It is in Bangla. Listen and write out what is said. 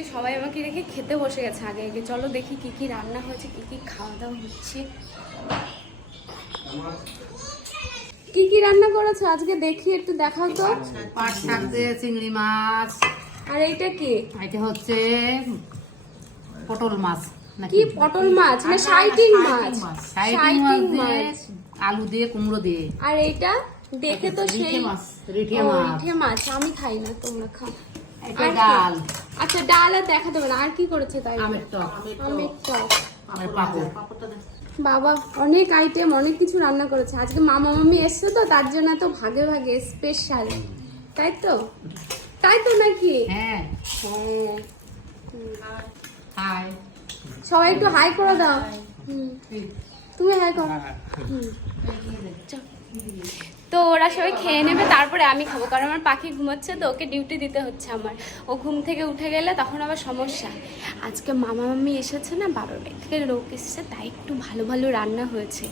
আজকে সবাই আমাকে রেখে খেতে বসে গেছে আগে আগে। চলো দেখি কি কি রান্না হয়েছে, কি কি খাওয়া দাওয়া হচ্ছে। কি কি রান্না করেছো আজকে দেখি, একটু দেখাও তো। পাট শাক দিয়ে চিংড়ি মাছ। আর এইটা কি? এটা হচ্ছে পটল মাছ। কি পটল মাছ না শাইটিং মাছ? শাইটিং মাছ আলু দিয়ে কুমড়ো দিয়ে। আর এইটা দেখে তো সেই রিঠে ও, মাছ। রিঠে মাছ আমি খাই না, তোমরা খাও। এটা আর কি? ডাল। আচ্ছা ডাল আর দেখা দেবে না। আর কি করেছে তাই? আমের টক। আমের টক। আমের পাপড়। বাবা অনেক আইটেম, অনেক কিছু রান্না করেছে আজকে। মামা মামি এসছে তো তার জন্য তো ভাগে ভাগে স্পেশাল, তাই তো? তাই তো নাকি? হ্যাঁ। হ্যাঁ। হাই। সবাই একটু হাই করে দাও। তুমি হাই করো। চল। তো ওরা সবাই খেয়ে নেবে, তারপরে আমি খাবো, কারণ আমার পাখি ঘুমাচ্ছে তো, ওকে ডিউটি দিতে হচ্ছে আমার। ও ঘুম থেকে উঠে গেলে তখন আবার সমস্যা। আজকে মামা মামি এসেছে না, 12 থেকে লোক এসেছে, তাই একটু ভালো ভালো রান্না হয়েছে।